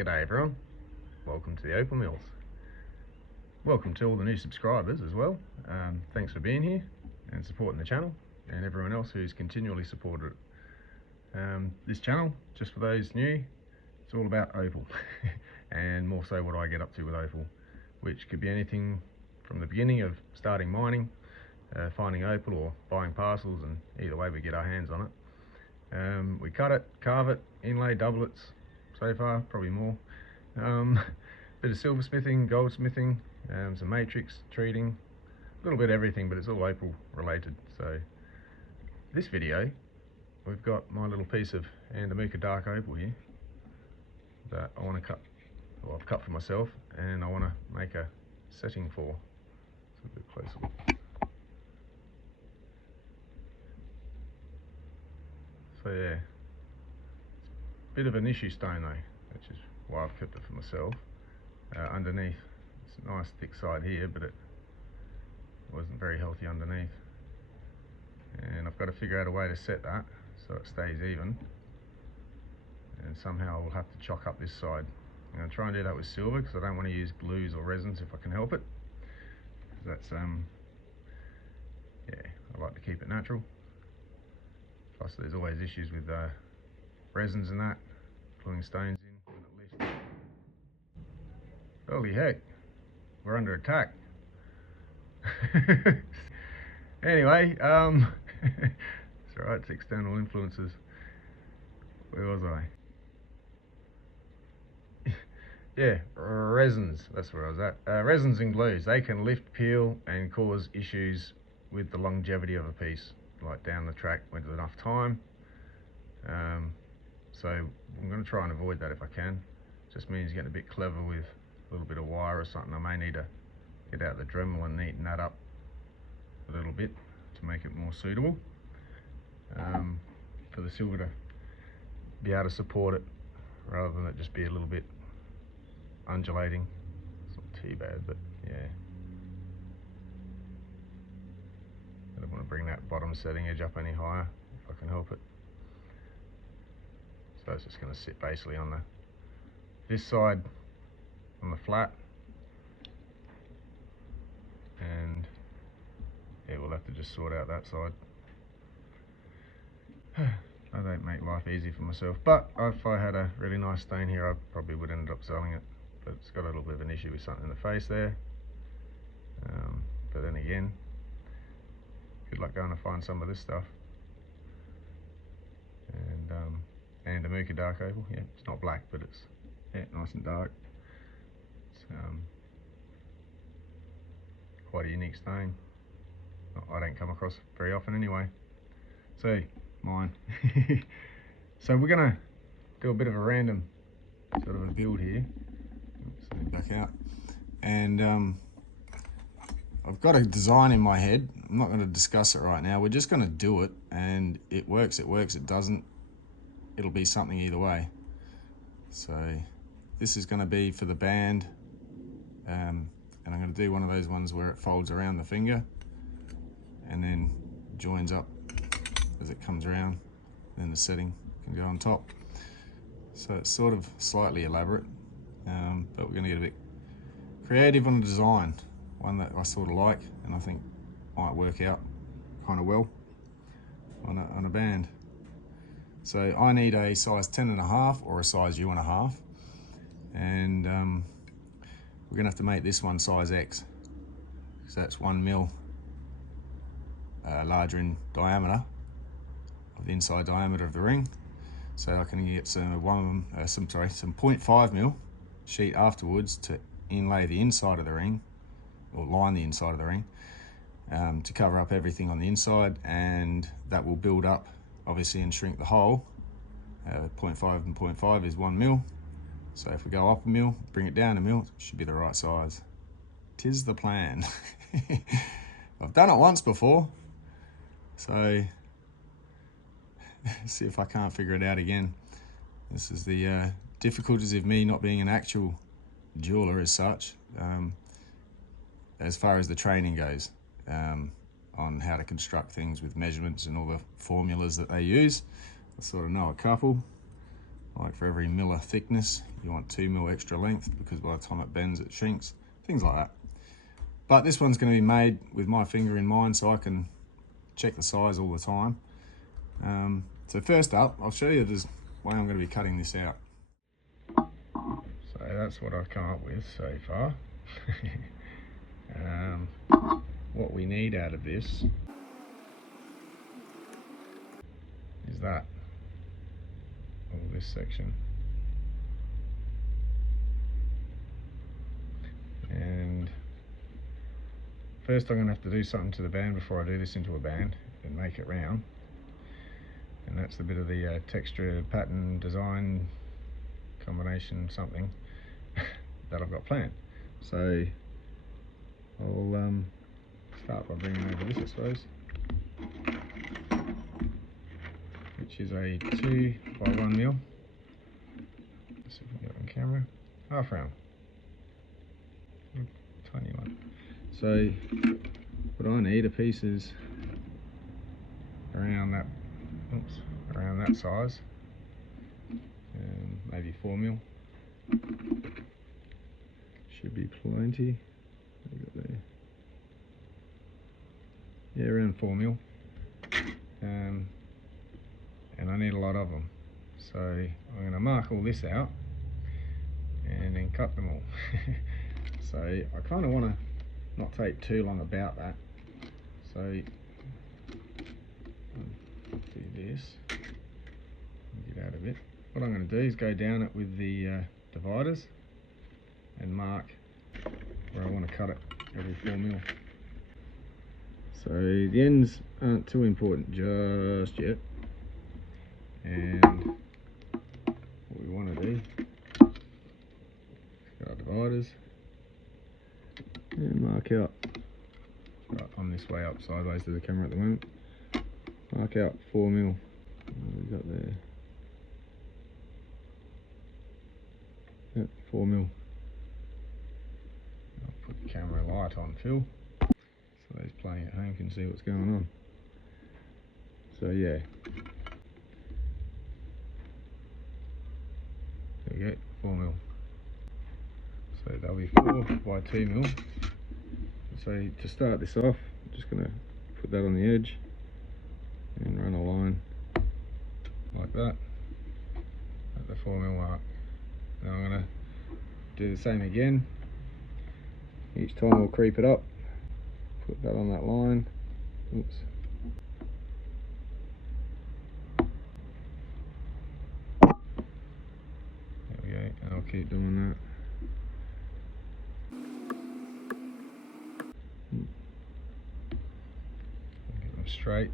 G'day everyone, welcome to the Opal Mills. Welcome to all the new subscribers as well. Thanks for being here and supporting the channel, and everyone else who's continually supported it. This channel, just for those new, it's all about Opal and more so what I get up to with Opal, which could be anything from the beginning of starting mining, finding Opal or buying parcels, and either way we get our hands on it. We cut it, carve it, inlay, double it so far, probably more. Bit of silversmithing, goldsmithing, some matrix treating, a little bit of everything, but it's all Opal related. So this video, we've got my little piece of Andamooka dark opal here that I want to cut, well, I've cut for myself, and I want to make a setting for. So a bit closer. So yeah, bit of an issue stone though, which is why I've kept it for myself. Underneath, it's a nice thick side here, but it wasn't very healthy underneath, and I've got to figure out a way to set that so it stays even, and somehow I'll have to chalk up this side. I'm going to try and do that with silver because I don't want to use glues or resins if I can help it. That's yeah, I like to keep it natural. Plus there's always issues with resins and that, pulling stones in when it lifts. Holy heck, we're under attack. Anyway, it's alright, it's external influences. Where was I? Yeah, resins, that's where I was at. Resins and glues, they can lift, peel and cause issues with the longevity of a piece, like down the track with enough time. So I'm going to try and avoid that if I can. Just means getting a bit clever with a little bit of wire or something. I may need to get out the Dremel and neaten that up a little bit to make it more suitable for the silver to be able to support it, rather than it just be a little bit undulating. It's not too bad, but yeah. I don't want to bring that bottom setting edge up any higher if I can help it. So it's just going to sit basically on this side on the flat, and yeah, we'll have to just sort out that side. I don't make life easy for myself, but if I had a really nice stone here, I probably would end up selling it. But it's got a little bit of an issue with something in the face there. But then again, good luck going to find some of this stuff. And Andamooka dark opal, yeah, it's not black, but it's nice and dark. It's quite a unique stone. I don't come across very often anyway. So mine. So we're gonna do a bit of a random sort of a build here. Oops, back out. And I've got a design in my head. I'm not going to discuss it right now. We're just going to do it, and it works, it doesn't. It'll be something either way. So this is going to be for the band, and I'm going to do one of those ones where it folds around the finger and then joins up as it comes around. Then the setting can go on top. So it's sort of slightly elaborate, but we're going to get a bit creative on the design. One that I sort of like, and I think might work out kind of well on a band. So I need a size 10.5 or a size U1.5, and we're gonna have to make this one size X, because that's 1 mil larger in diameter of the inside diameter of the ring. So I can get some 0.5 mil sheet afterwards to inlay the inside of the ring, or line the inside of the ring, to cover up everything on the inside, and that will build up obviously and shrink the hole. 0.5 and 0.5 is 1 mil, so if we go up a mil, bring it down a mil, it should be the right size. 'Tis the plan. I've done it once before, so see if I can't figure it out again. This is the difficulties of me not being an actual jeweler as such, as far as the training goes, on how to construct things with measurements and all the formulas that they use. I sort of know a couple, Like for every mil of thickness, you want 2 mil extra length, because by the time it bends, it shrinks, things like that. But this one's going to be made with my finger in mind, so I can check the size all the time. So first up, I'll show you the way I'm going to be cutting this out. So that's what I've come up with so far. What we need out of this is that, all this section. And first I'm going to have to do something to the band before I do this into a band and make it round. And that's the bit of the texture, pattern, design, combination, something that I've got planned. So I'll start by bringing over this, I suppose, which is a 2 by 1 mil. Let's see if we can get it on camera. Half round. Tiny one. So what I need are pieces around that, around that size, maybe 4 mil. Should be plenty. What have we got there? Yeah, around 4 mil. And I need a lot of them. So I'm going to mark all this out and then cut them all. So I kind of want to not take too long about that. So I'll do this, get out of it. What I'm going to do is go down it with the dividers and mark where I want to cut it every 4 mil. So the ends aren't too important just yet. And what we want to do, got our dividers and mark out. Right, I'm this way up sideways to the camera at the moment. Mark out 4 mil. What have we got there? Yep, 4 mil. I'll put the camera light on, Phil, so those playing at home can see what's going on. So yeah, there we go, 4 mil. So they'll be 4 by 2 mil. So to start this off, I'm just going to put that on the edge and run a line like that at the 4 mil mark. Now I'm going to do the same again. Each time we'll creep it up, put that on that line. Oops. There we go, and I'll keep doing that. Get them straight.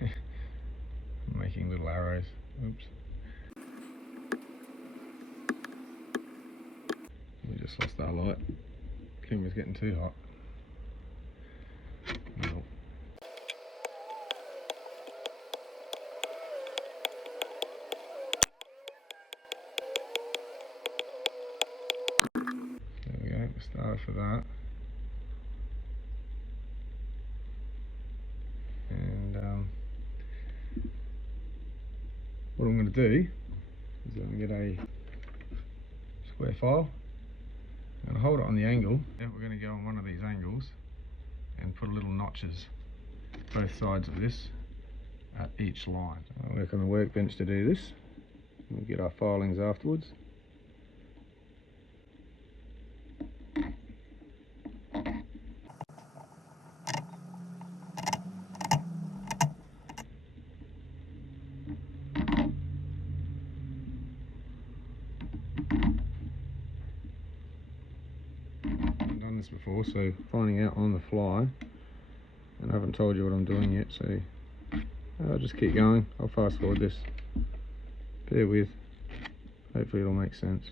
I'm making little arrows. Oops. We just lost our light. Camera's getting too hot. No. There we go, start for that. And what I'm going to do is I'm going to get a square file. I'm going to hold it on the angle. Then we're going to go on one of these angles and put little notches both sides of this at each line. I'll work on the workbench to do this. We'll get our filings afterwards. I've done this before, so finding out on the fly, and I haven't told you what I'm doing yet, so I'll just keep going. I'll fast forward this. Bear with. Hopefully it'll make sense.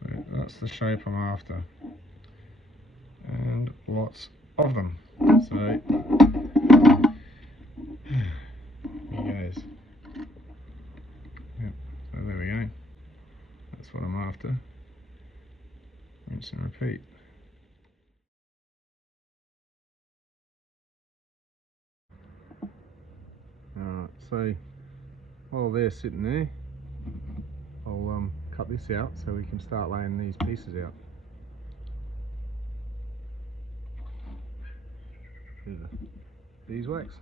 So that's the shape I'm after. lots of them. So here goes. Yep. So there we go. That's what I'm after. Rinse and repeat. Alright, so while they're sitting there, I'll cut this out so we can start laying these pieces out. Beeswax.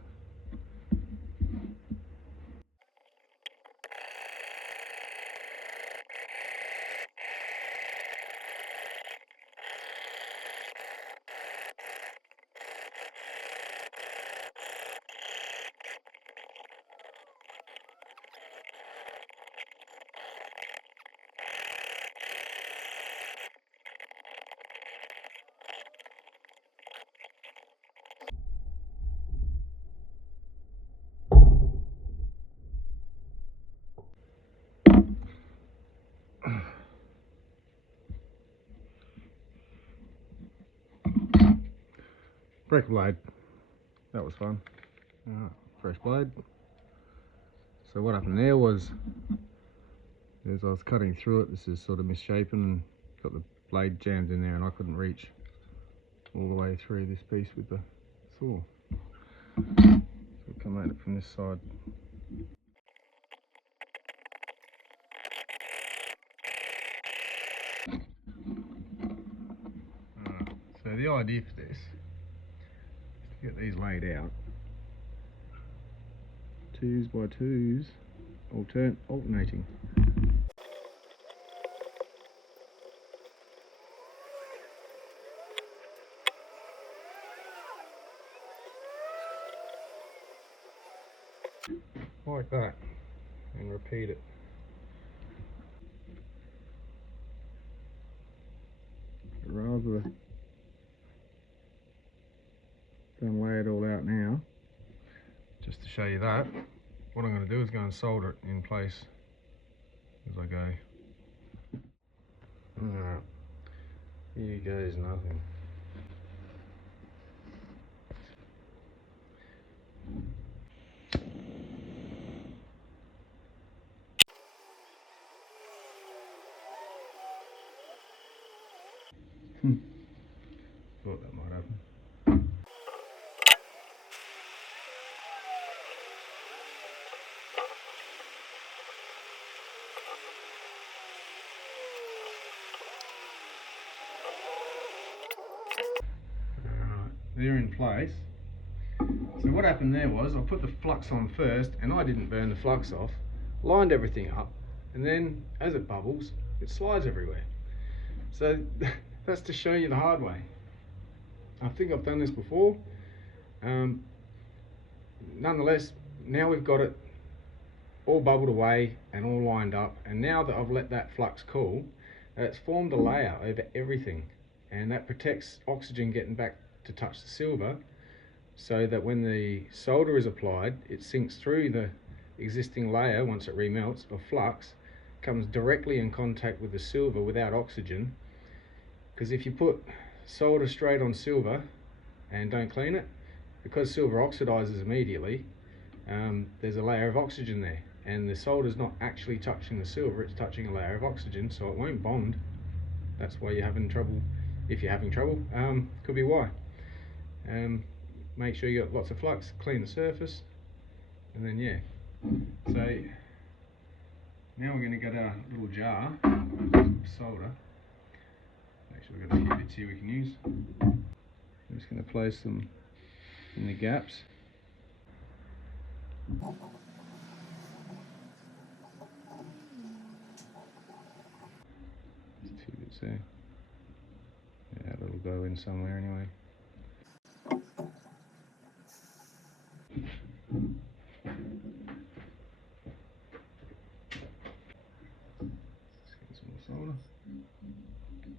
Break blade. That was fun. Fresh blade. So what happened there was, as I was cutting through it, this is sort of misshapen and got the blade jammed in there, and I couldn't reach all the way through this piece with the saw. So we'll come at it from this side. So the idea for this is to get these laid out 2s by 2s, alternating. Like that, and repeat it. Rather than lay it all out now, just to show you that, what I'm going to do is go and solder it in place as I go. Alright, here goes nothing. Thought that might happen. Alright, they're in place. So what happened there was, I put the flux on first, and I didn't burn the flux off, lined everything up, and then as it bubbles, it slides everywhere. So that's to show you the hard way. I think I've done this before. Nonetheless, now we've got it all bubbled away and all lined up, and now that I've let that flux cool, it's formed a layer over everything, and that protects oxygen getting back to touch the silver, so that when the solder is applied, it sinks through the existing layer once it remelts of flux, comes directly in contact with the silver without oxygen. Because if you put solder straight on silver and don't clean it, because silver oxidizes immediately, there's a layer of oxygen there, and the solder's not actually touching the silver, it's touching a layer of oxygen, so it won't bond. That's why you're having trouble. If you're having trouble, could be why. Make sure you got lots of flux, clean the surface, and then yeah. So now we're going to get our little jar of solder. Actually, we've got a few bits here we can use. I'm just going to place them in the gaps. There's 2 bits there. Yeah, that'll go in somewhere anyway. Let's get some more solder.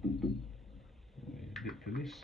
Need a bit for this.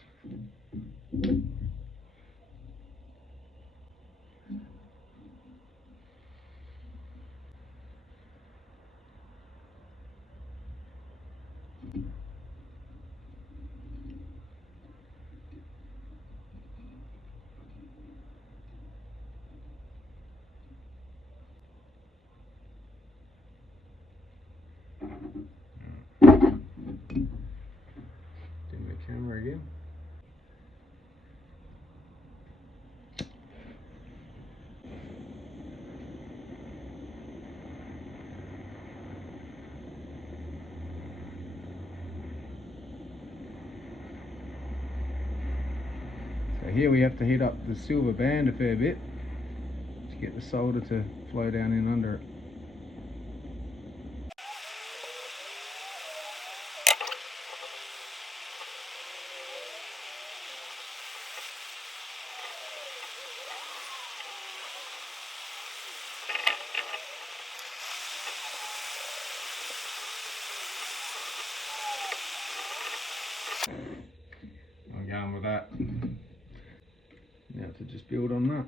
here we have to heat up the silver band a fair bit to get the solder to flow down in under it. I'm going with that. Now to just build on that.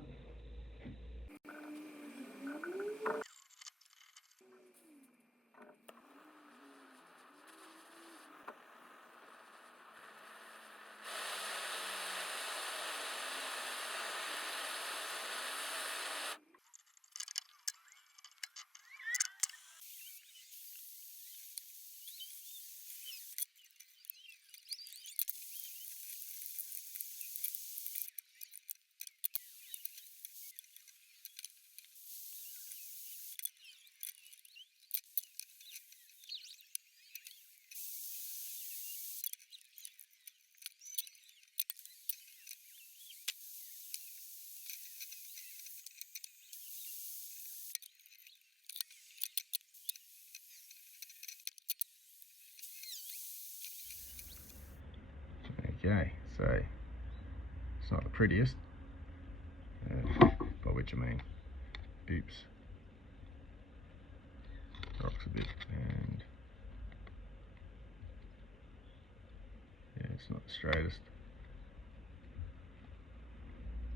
Okay, so it's not the prettiest, by which I mean, oops, rocks a bit, and yeah, it's not the straightest.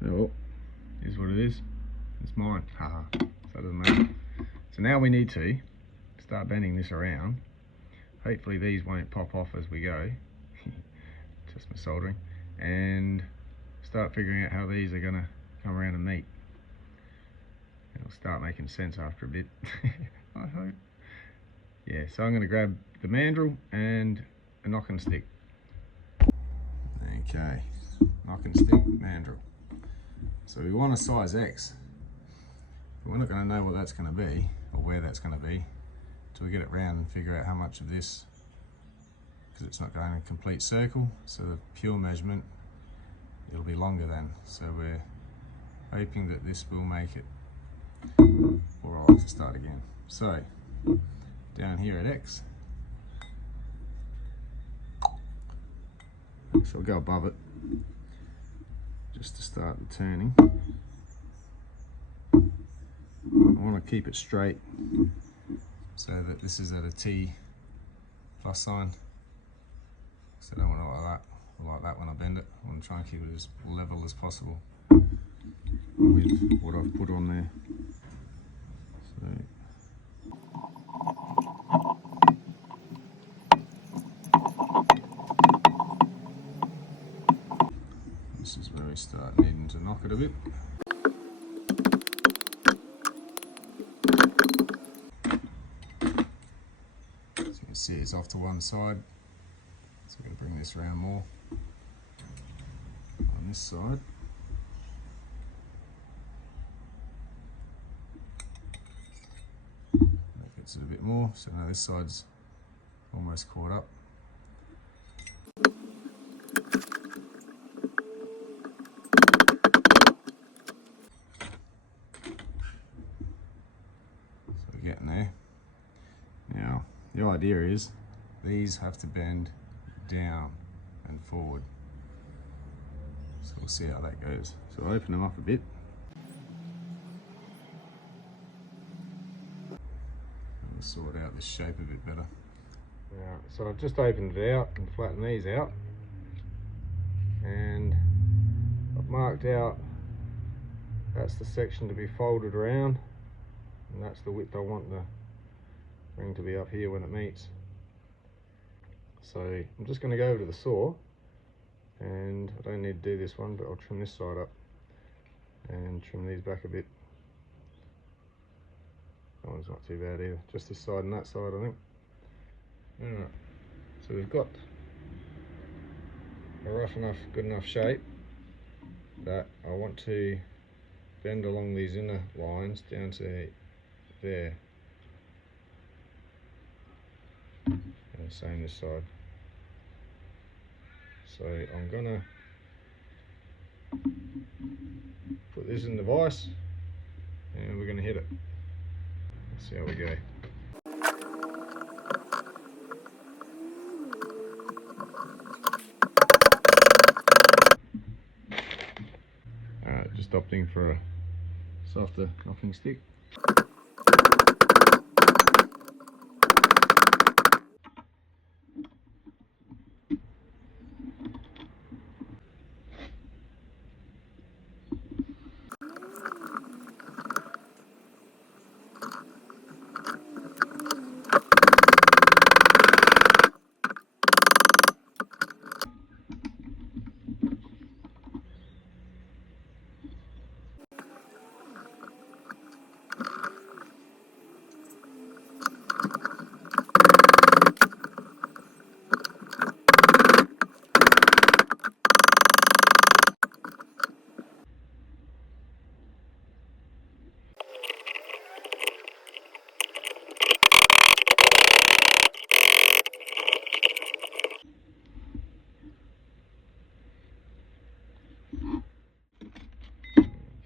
Oh, is what it is. It's mine. Haha. So it doesn't matter. So now we need to start bending this around. Hopefully these won't pop off as we go. Just my soldering. And start figuring out how these are gonna come around and meet. It'll start making sense after a bit. I hope. Yeah, so I'm gonna grab the mandrel and a knock and stick. Okay, knock and stick, mandrel. So we want a size X. But we're not going to know what that's going to be, or where that's going to be, until we get it round and figure out how much of this, because it's not going in a complete circle, so the pure measurement, it'll be longer than. So we're hoping that this will make it. Or I'll have to start again. So, down here at X, so I'll go above it, just to start the turning. I want to keep it straight so that this is at a T plus sign. So I don't want it like that. I like that when I bend it. I want to try and keep it as level as possible with what I've put on there. So this is where we start needing to knock it a bit. As you can see, it's off to one side, so we're going to bring this around more on this side. That gets it a bit more, so now this side's almost caught up. Getting there. Now the idea is these have to bend down and forward, so we'll see how that goes. So I'll open them up a bit. We'll sort out this shape a bit better. Yeah, so I've just opened it out and flattened these out, and I've marked out that's the section to be folded around, and that's the width I want the ring to be up here when it meets. So I'm just going to go over to the saw, and I don't need to do this one, but I'll trim this side up and trim these back a bit. That one's not too bad either, just this side and that side, I think. Alright, so we've got a rough enough, good enough shape that I want to bend along these inner lines down to there, and the same this side. So I'm gonna this in the vise and we're going to hit it. Let's see how we go. Alright, just opting for a softer knocking stick.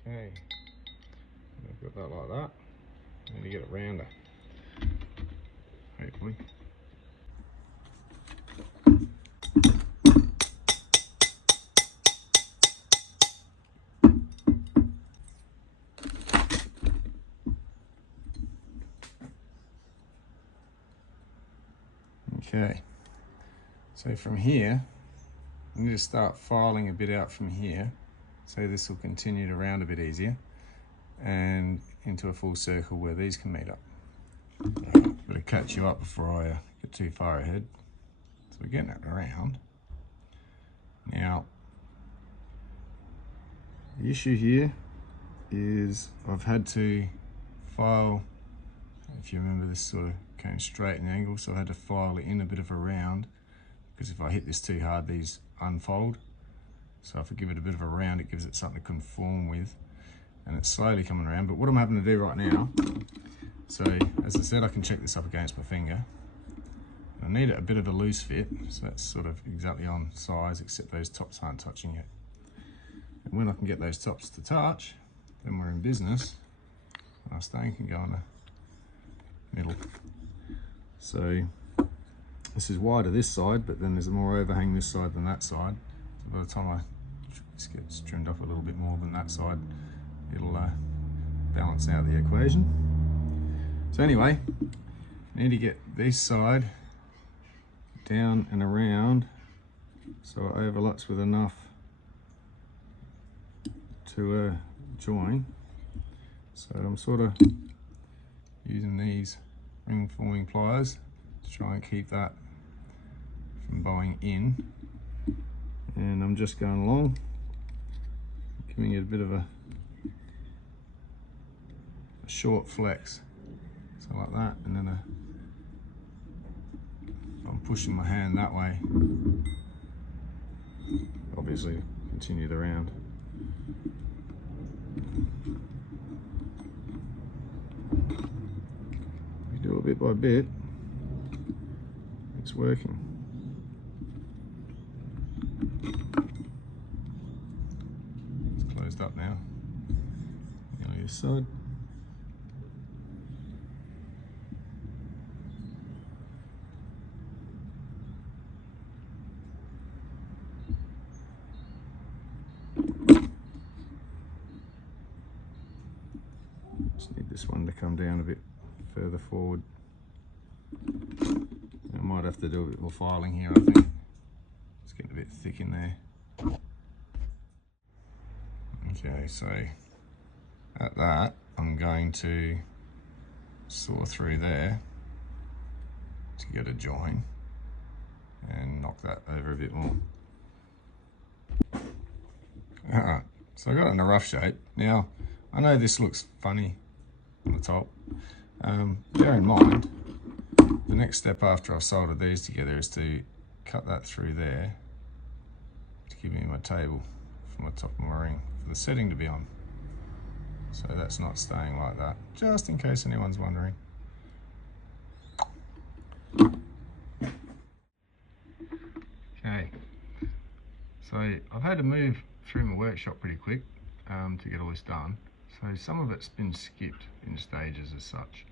Okay, I've got that like that. I'm going to get it rounder, hopefully. Okay, so from here, I need to start filing a bit out from here, so this will continue to round a bit easier, and into a full circle where these can meet up. Better catch you up before I get too far ahead. So we're getting it around. Now, the issue here is I've had to file, if you remember, this sort of came straight in the angle, so I had to file it in a bit of a round, because if I hit this too hard, these unfold. So if I give it a bit of a round, it gives it something to conform with, and it's slowly coming around. But what I'm having to do right now, so as I said, I can check this up against my finger. I need it a bit of a loose fit, so that's sort of exactly on size, except those tops aren't touching yet. And when I can get those tops to touch, then we're in business. Our stain can go in the middle. So this is wider this side, but then there's more overhang this side than that side. So by the time this gets trimmed up a little bit more than that side, it'll balance out the equation. So anyway, I need to get this side down and around so it overlaps with enough to join. So I'm sort of using these ring forming pliers to try and keep that from bowing in, and I'm just going along, giving it a bit of a short flex, so like that, and then I'm pushing my hand that way, obviously continue the round. We do it bit by bit, it's working. It's closed up now, nearly this side. Just need this one to come down a bit further forward. I might have to do a bit more filing here, I think. It's getting a bit thick in there. Okay, so at that, I'm going to saw through there to get a join and knock that over a bit more. Alright, so I got it in a rough shape. Now, I know this looks funny on the top. Bear in mind, the next step after I've soldered these together is to cut that through there to give me my table from the top of my ring for the setting to be on. So that's not staying like that, just in case anyone's wondering. Okay, so I've had to move through my workshop pretty quick to get all this done. So some of it's been skipped in stages as such.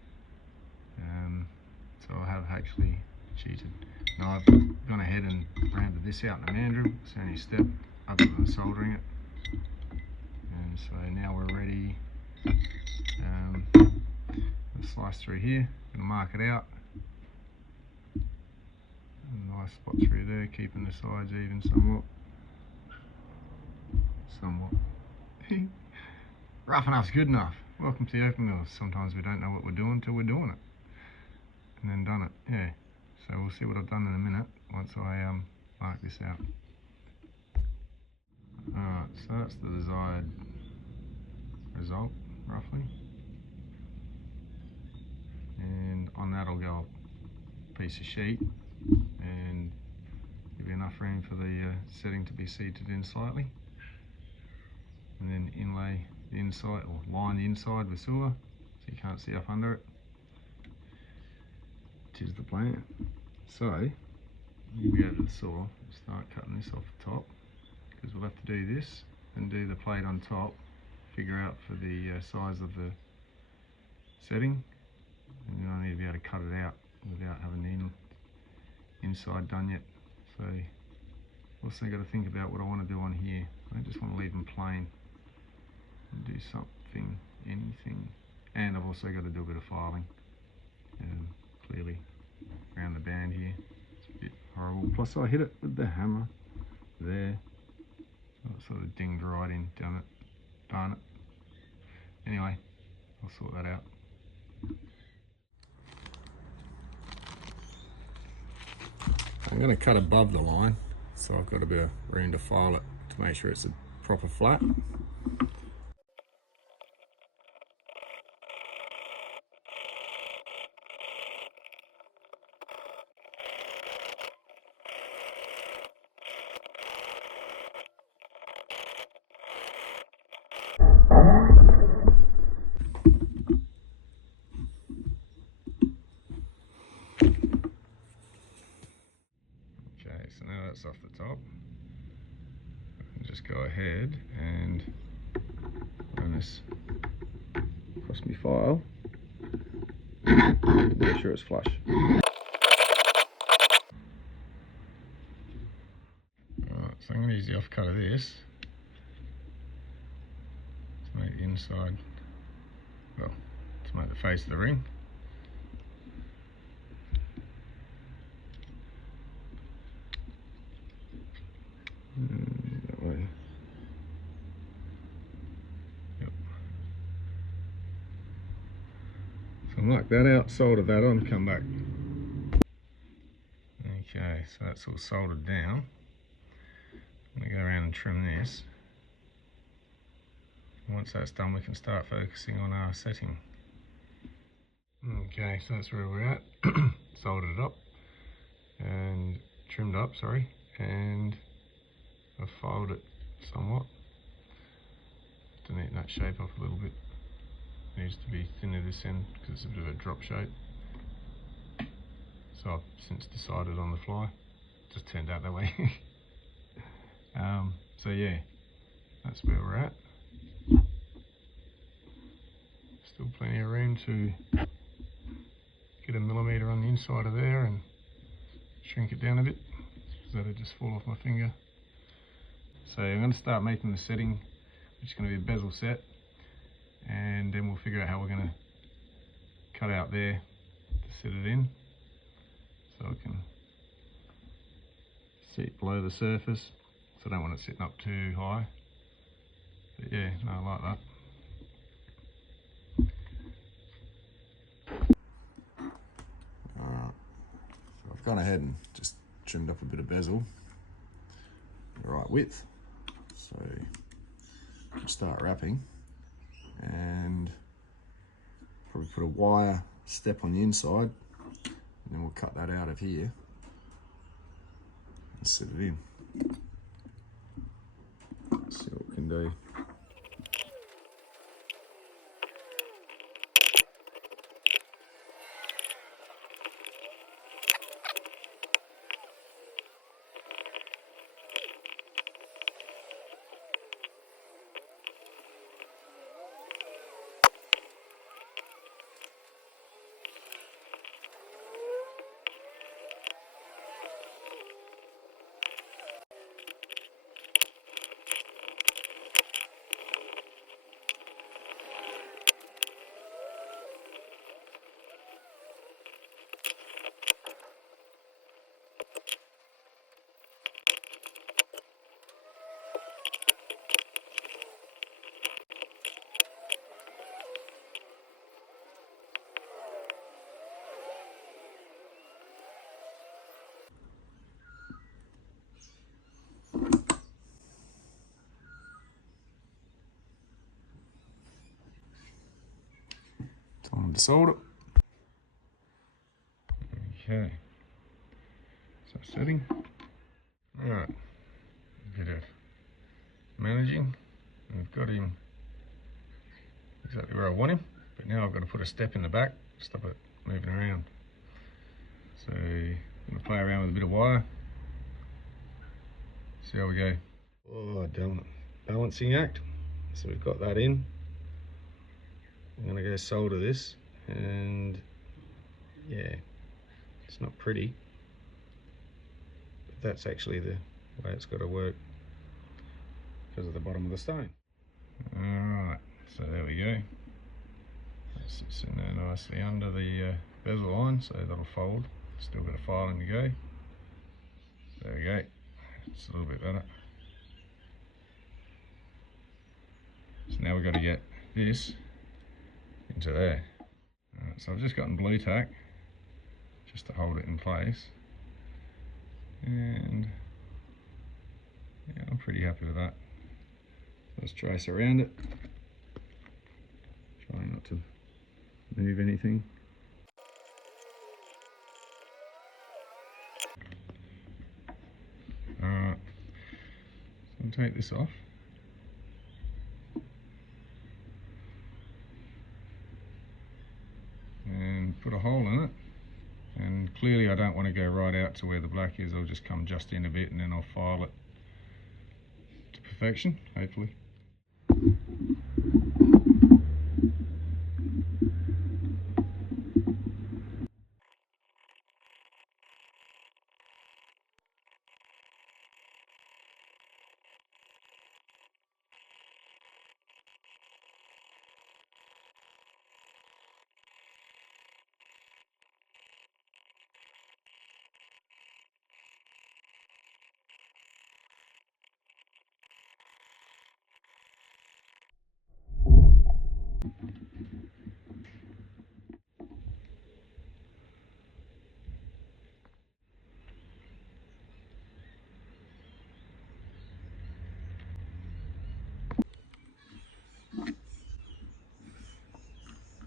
So I have actually cheated. Now I've gone ahead and rounded this out in the mandrel. It's only a step other than soldering it. And so now we're ready. Slice through here, gonna mark it out. A nice spot through there, keeping the sides even somewhat. Rough enough's good enough. Welcome to the open mills. Sometimes we don't know what we're doing till we're doing it. And then done it, yeah. So we'll see what I've done in a minute once I mark this out. Alright, so that's the desired result, roughly. And on that I'll go a piece of sheet and give you enough room for the setting to be seated in slightly. And then inlay the inside, or line the inside with silver so you can't see up under it. Which is the plan. So, you go to the saw, start cutting this off the top, because we'll have to do this and do the plate on top, figure out for the size of the setting, and then I need to be able to cut it out without having the inside done yet. So, also got to think about what I want to do on here. I just want to leave them plain and do something, anything. And I've also got to do a bit of filing, clearly around the band here. It's a bit horrible. Plus I hit it with the hammer there. So it sort of dinged right in, damn it, darn it. Anyway, I'll sort that out. I'm going to cut above the line, so I've got a bit of room to file it to make sure it's a proper flat. So now that's off the top, I can just go ahead and run this across my file, make sure it's flush. Alright, so I'm going to use the offcut of this to make the inside, well, to make the face of the ring. That way. Yep. So I'll mark that out, solder that on, come back. Okay, so that's all soldered down. I'm going to go around and trim this. Once that's done, we can start focusing on our setting. Okay, so that's where we're at. Soldered it up and trimmed up, sorry, and I've filed it somewhat to neaten that shape off a little bit. It needs to be thinner this end because it's a bit of a drop shape. So I've since decided on the fly, just turned out that way. So yeah, that's where we're at. Still plenty of room to get a millimetre on the inside of there and shrink it down a bit so that it just fall off my finger. So I'm going to start making the setting, which is going to be a bezel set, and then we'll figure out how we're going to cut out there to sit it in so it can sit below the surface. So I don't want it sitting up too high, but yeah, no, I like that. Alright, so I've gone ahead and just trimmed up a bit of bezel, the right width. So we'll start wrapping and probably put a wire step on the inside, and then we'll cut that out of here and sit it in. See what we can do. time to solder. Okay, so setting. Alright, a bit of managing. We've got him exactly where I want him, but now I've got to put a step in the back, stop it moving around. So I'm going to play around with a bit of wire, see how we go. Oh, damn it. Balancing act. So we've got that in. I'm going to go solder this, and yeah, it's not pretty, but that's actually the way it's got to work because of the bottom of the stone. Alright, so there we go. That sits in there nicely under the bezel line, so that'll fold. Still got a filing to go. There we go. It's a little bit better. So now we've got to get this into there. Alright, so I've just gotten blue tack just to hold it in place, and yeah, I'm pretty happy with that. Let's trace around it, trying not to move anything. Alright, so I'll take this off. And put a hole in it. And clearly I don't want to go right out to where the black is. I'll just come just in a bit and then I'll file it to perfection, hopefully.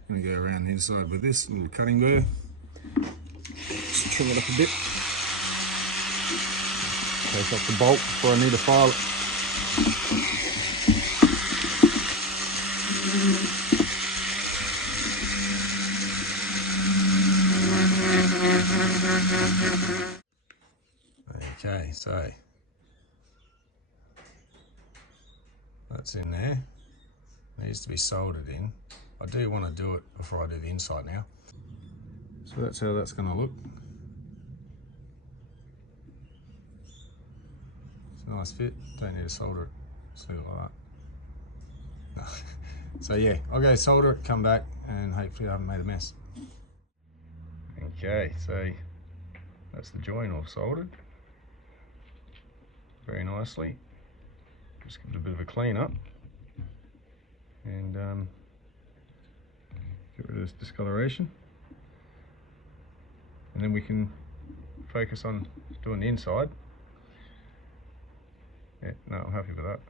I'm going to go around the inside with this little cutting burr. Just trim it up a bit. Take off the bolt before I need to file it. Okay, so that's in there. Needs to be soldered in. I do want to do it before I do the inside now. So that's how that's going to look. It's a nice fit. Don't need to solder it. Just leave it like that. No. So yeah, I'll go solder it, come back, and hopefully I haven't made a mess. Okay, so that's the join all soldered very nicely. Just give it a bit of a clean up and get rid of this discoloration, and then we can focus on doing the inside. Yeah, no, I'm happy with that.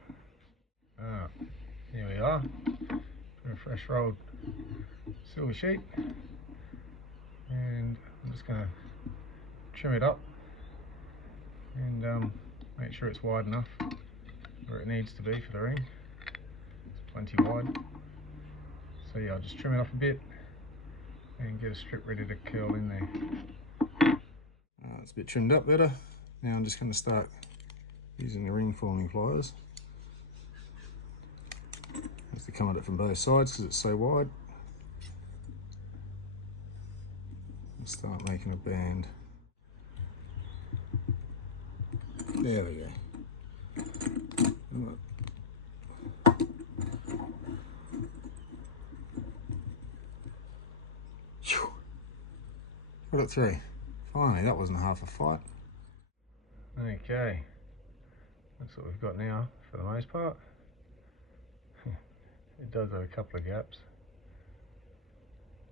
Here we are, a fresh rolled silver sheet, and I'm just going to trim it up and make sure it's wide enough where it needs to be for the ring. It's plenty wide. So yeah, I'll just trim it up a bit and get a strip ready to curl in there. It's a bit trimmed up better. Now I'm just going to start using the ring forming pliers. Have to come at it from both sides because it's so wide. And start making a band. There we go. Got it through. Finally, that wasn't half a fight. Okay, that's what we've got now for the most part. It does have a couple of gaps.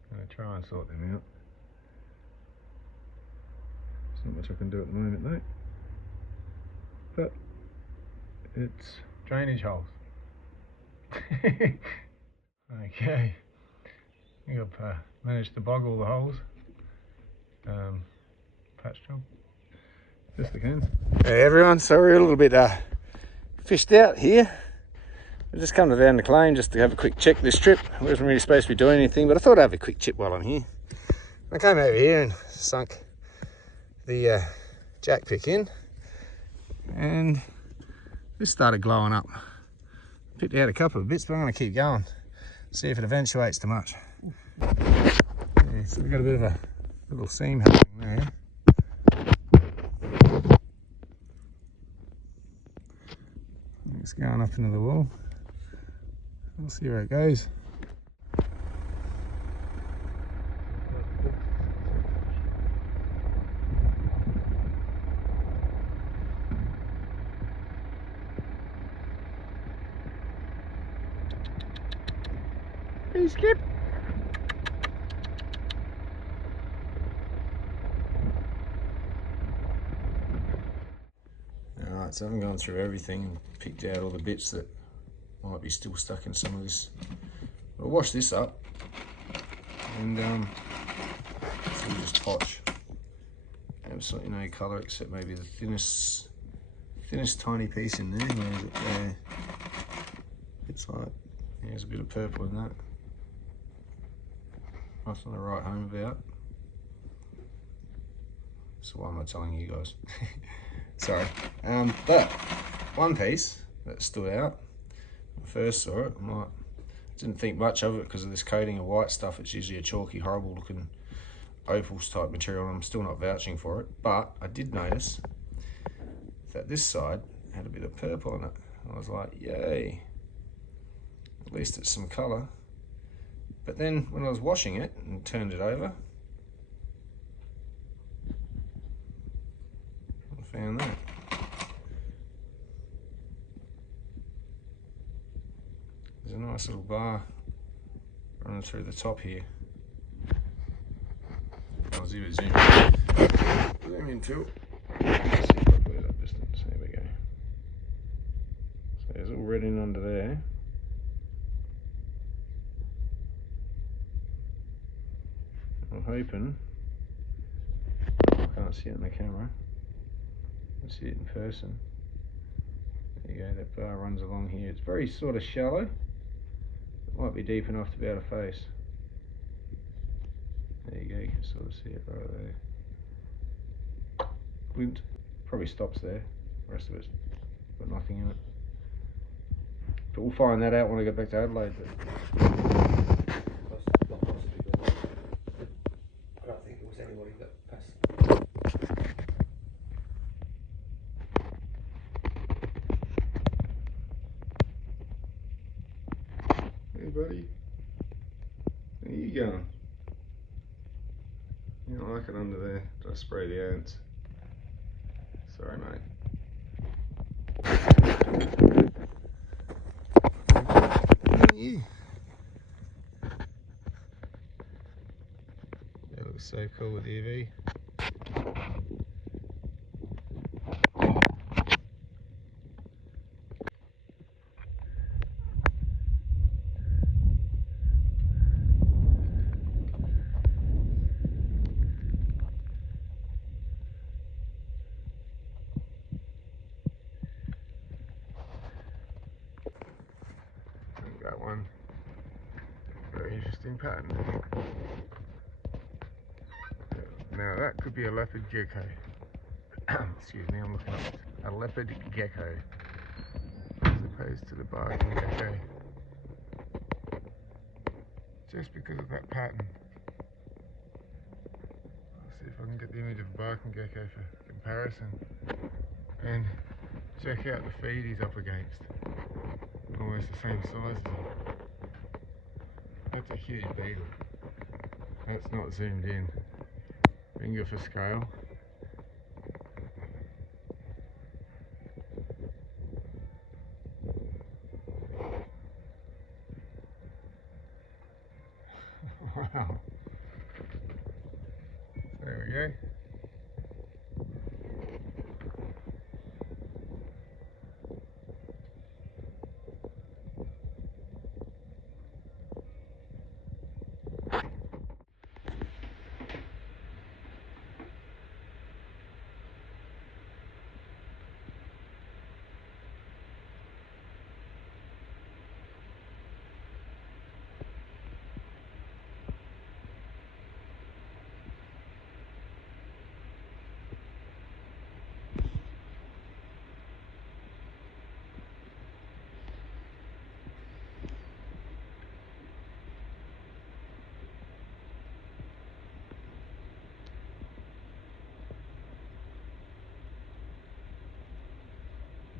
I'm going to try and sort them out. There's not much I can do at the moment though. But it's drainage holes. Okay, I think I've managed to bog all the holes. Patch job. Just again. Hey everyone, so we're a little bit fished out here. I just come down the claim just to have a quick check this trip. I wasn't really supposed to be doing anything, but I thought I'd have a quick chip while I'm here. I came over here and sunk the jack pick in, and this started glowing up. Picked out a couple of bits, but I'm going to keep going, see if it eventuates to much. Yeah, so we've got a bit of a little seam happening there. It's going up into the wall. We'll see where it goes. Hey, Skip. Alright, so I've gone through everything and picked out all the bits that might be still stuck in some of this. I'll wash this up and so we just potch. Absolutely no colour except maybe the thinnest tiny piece in there. Where is it there? It's like, there's a bit of purple in that. Nothing to write home about. So why am I telling you guys? Sorry. But one piece that stood out, when I first saw it, didn't think much of it because of this coating of white stuff. It's usually a chalky, horrible looking opals type material, and I'm still not vouching for it. But I did notice that this side had a bit of purple in it. I was like, yay, at least it's some colour. But then when I was washing it and turned it over, I found that. There's a nice little bar running through the top here. I'll zoom in too. Let's see if I put it up distance. There we go. So there's all red in under there. I'm hoping, I can't see it in the camera, I can see it in person. There you go, that bar runs along here. It's very sort of shallow. It might be deep enough to be able to face. There you go, you can sort of see it right there. Glint. Probably stops there. The rest of it's got nothing in it. But we'll find that out when I get back to Adelaide. But I don't think it was anybody that passed. Hey buddy, where are you going? You don't like it under there. Did I spray the ants? Sorry mate. You. That looks so cool with the EV. Got one very interesting pattern. Now that could be a leopard gecko. Excuse me, I'm looking up a leopard gecko as opposed to the barking gecko. Just because of that pattern. Let's see if I can get the image of a barking gecko for comparison. And check out the feed he's up against. Almost the same size as him. That's a huge beetle. That's not zoomed in. Finger for scale. Wow. There we go.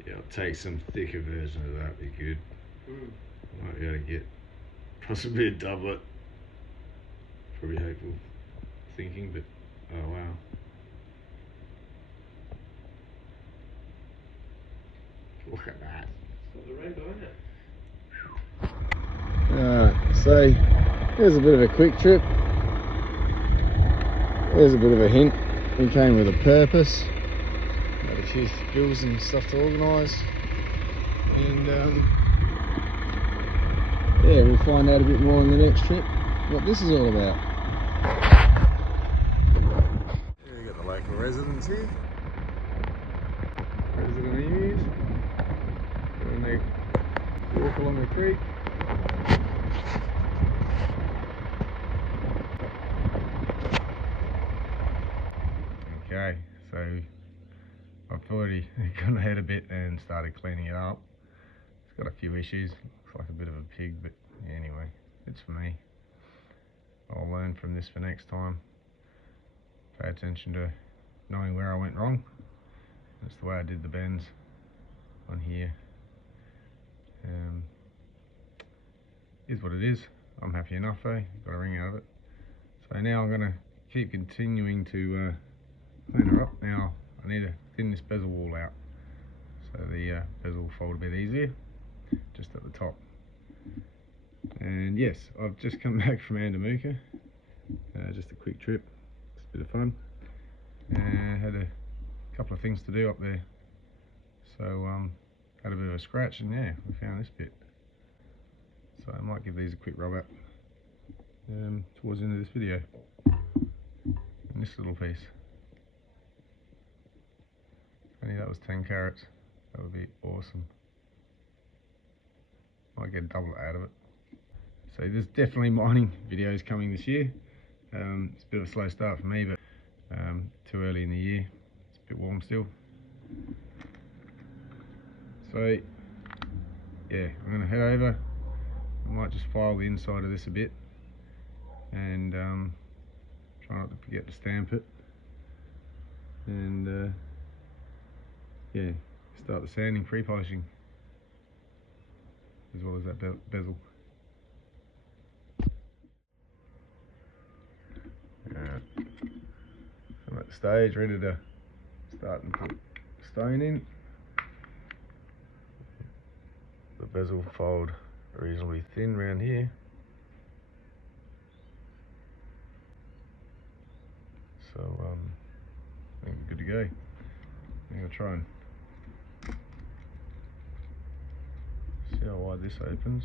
Yeah, I'll take some thicker version of that, be good. Might be able to get possibly a doublet. Probably hopeful thinking, but oh wow. Look at that. Got the rainbow in it. Alright, so there's a bit of a quick trip. There's a bit of a hint. He came with a purpose. Had a few bills and stuff to organise. And yeah, we'll find out a bit more on the next trip what this is all about. Here we got the local residents here. Resident emus. Doing their walk along the creek. Okay, so I've already gone ahead a bit and started cleaning it up. It's got a few issues, looks like a bit of a pig, but anyway, it's for me. I'll learn from this for next time. Pay attention to knowing where I went wrong. That's the way I did the bends on here. Is what it is. I'm happy enough though, got a ring out of it. So now I'm going to keep continuing to clean her up. Now I need to thin this bezel wall out so the bezel will fold a bit easier just at the top. And yes, I've just come back from Andamooka, just a quick trip, it's a bit of fun, and had a couple of things to do up there, so had a bit of a scratch, and yeah, we found this bit, so I might give these a quick rub out towards the end of this video. And this little piece, only that was 10 carats, that would be awesome. Might get a double out of it. So there's definitely mining videos coming this year. It's a bit of a slow start for me, but too early in the year. It's a bit warm still. So yeah, I'm going to head over. I might just file the inside of this a bit and try not to forget to stamp it. And yeah, start the sanding, pre-polishing, as well as that bezel. I'm at the stage ready to start and put stone in. The bezel fold reasonably thin around here, so I think we're good to go. I'm going to try and see how wide this opens.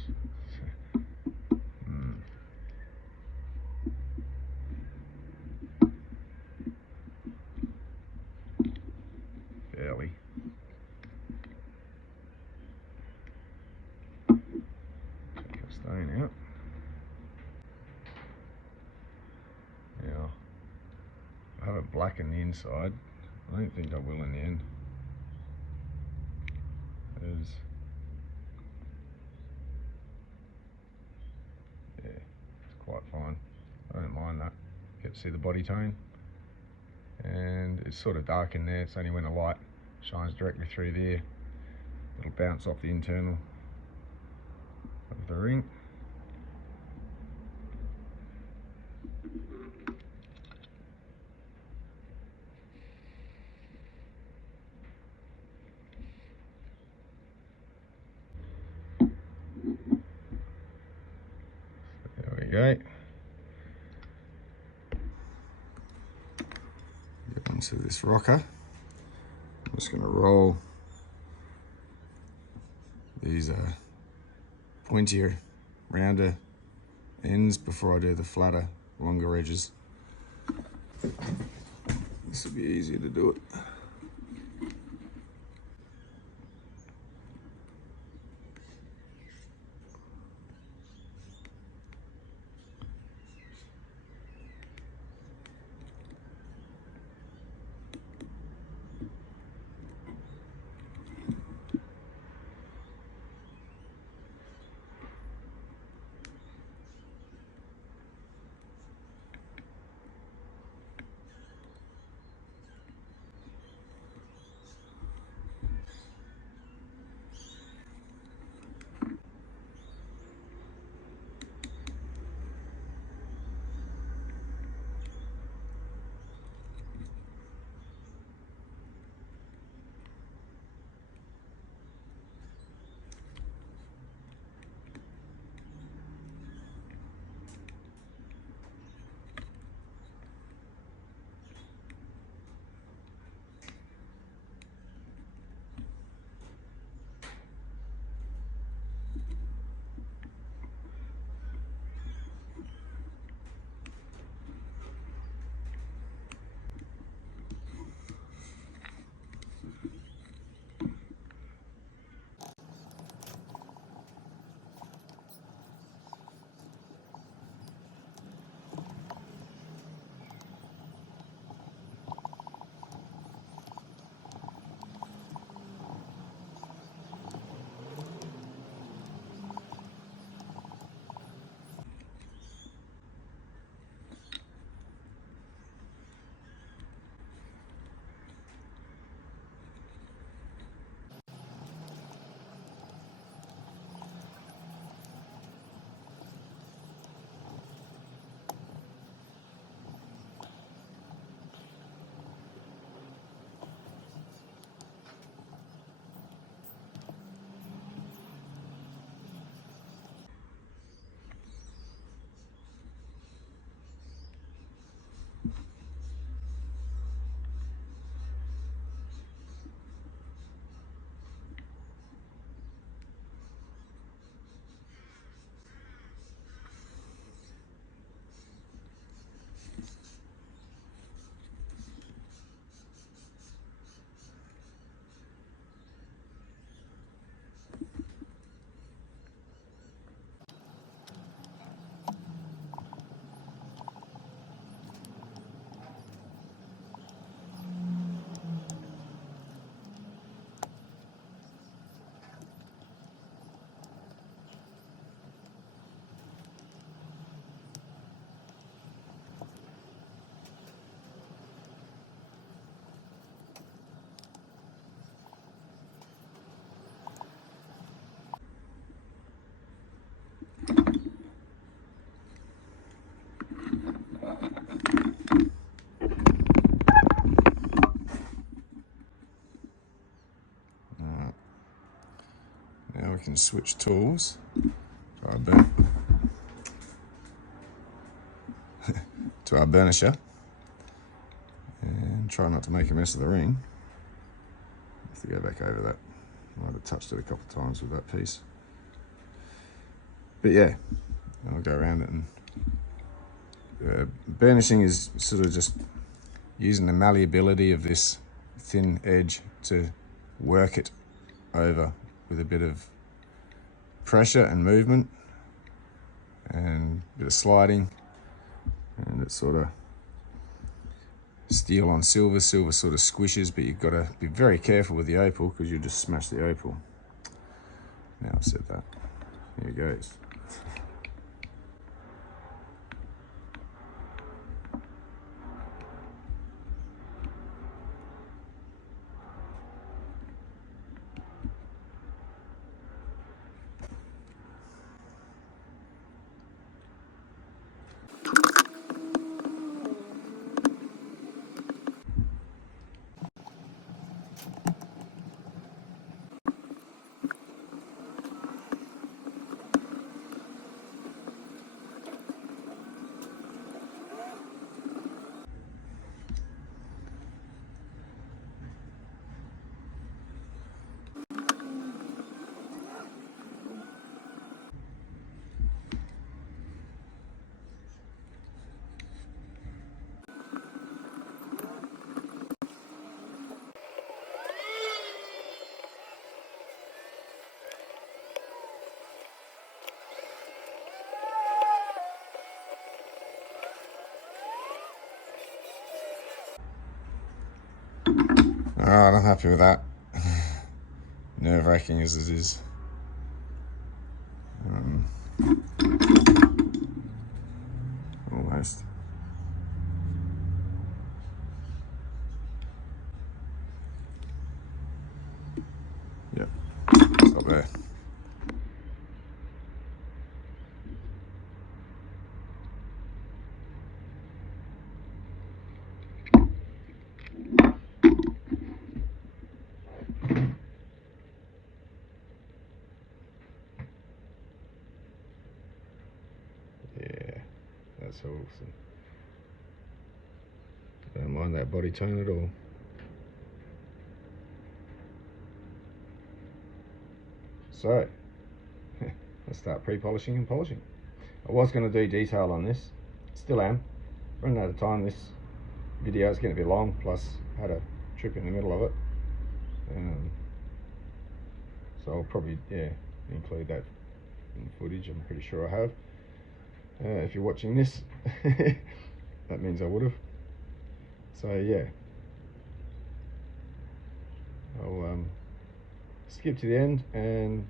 Barely. Take our stone out. Now, I haven't blackened the inside. I don't think I will in the end. Yeah, it's quite fine. I don't mind that. Get to see the body tone. And it's sort of dark in there. It's only when the light shines directly through there, it'll bounce off the internal of the ring. There we go. Get into this rocker. I'm just going to roll these pointier, rounder ends before I do the flatter, longer edges. This will be easier to do it. Now we can switch tools to our burnisher and try not to make a mess of the ring. I have to go back over that. I might have touched it a couple of times with that piece. But yeah, I'll go around it, and burnishing is sort of just using the malleability of this thin edge to work it over with a bit of pressure and movement and a bit of sliding, and it's sort of steel on silver. Silver sort of squishes, but you've got to be very careful with the opal because you just smash the opal. Now I've said that. Here it goes. Alright, I'm happy with that. Nerve-wracking as it is. Almost. Yep, stop there. Yeah, that's awesome. Don't mind that body tone at all. So, let's start pre-polishing and polishing. I was going to do detail on this, still am. Running out of time, this video is getting a bit long, plus had a trip in the middle of it. So I'll probably, include that in the footage. I'm pretty sure I have. If you're watching this, that means I would have. So yeah, I'll skip to the end, and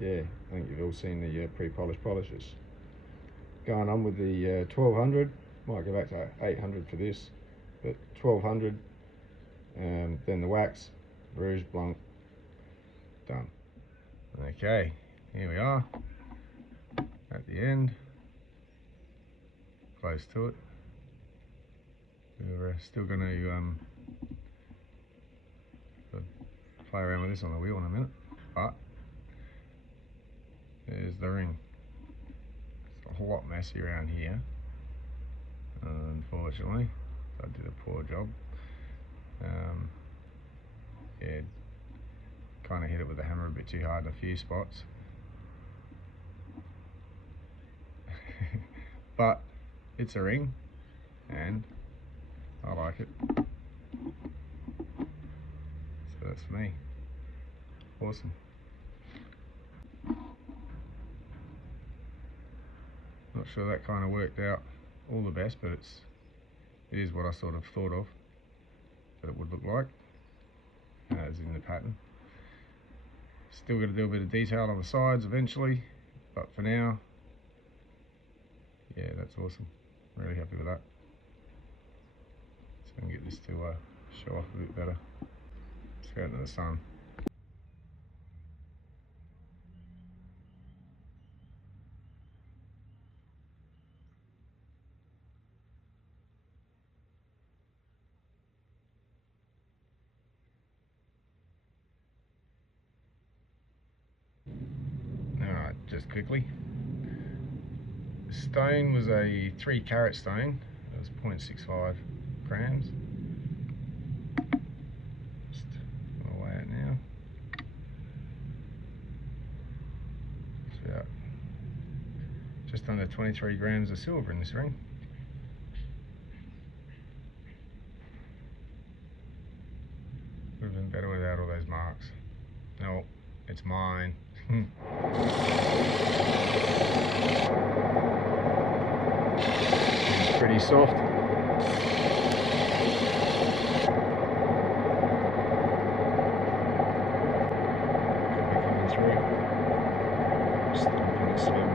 yeah, I think you've all seen the pre-polished polishes. Going on with the 1200, might go back to 800 for this, but 1200, then the wax, rouge, blanc, done. Okay, here we are at the end, close to it. We're still going to play around with this on the wheel in a minute, but there's the ring. It's a whole lot messy around here, unfortunately. I did a poor job. Yeah, kind of hit it with the hammer a bit too hard in a few spots. But it's a ring, and I like it. So that's me. Awesome. Not sure that kind of worked out all the best, but it is what I sort of thought of that it would look like, as in the pattern. Still got to do a bit of detail on the sides eventually, but for now, yeah, that's awesome. Really happy with that. So I can get this to show off a bit better. Let's go into the sun. just quickly. The stone was a 3 carat stone. It was 0.65 grams. Just gonna weigh it now. It's about just under 23 grams of silver in this ring. Would have been better without all those marks. No, it's mine. It's pretty soft. Could be coming through. Just keeping it slim.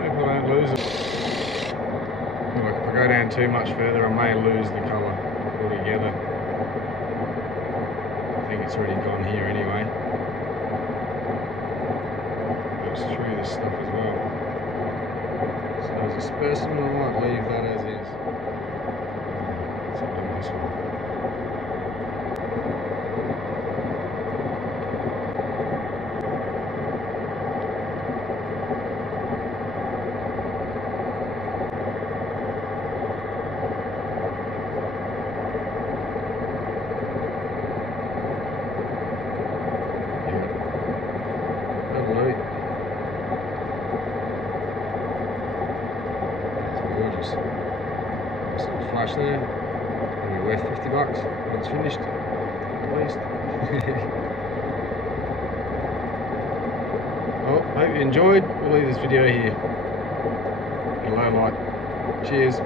Hope I don't lose it. Look, if I go down too much further, I may lose the colour altogether. I think it's already gone here anyway. Goes through this stuff as well. So as a specimen, I might leave that as is. Let's have a look at this one. Gorgeous. Nice little flash there. It'll be worth $50 when it's finished, at least. Well, hope you enjoyed. We'll leave this video here. A low light. Cheers.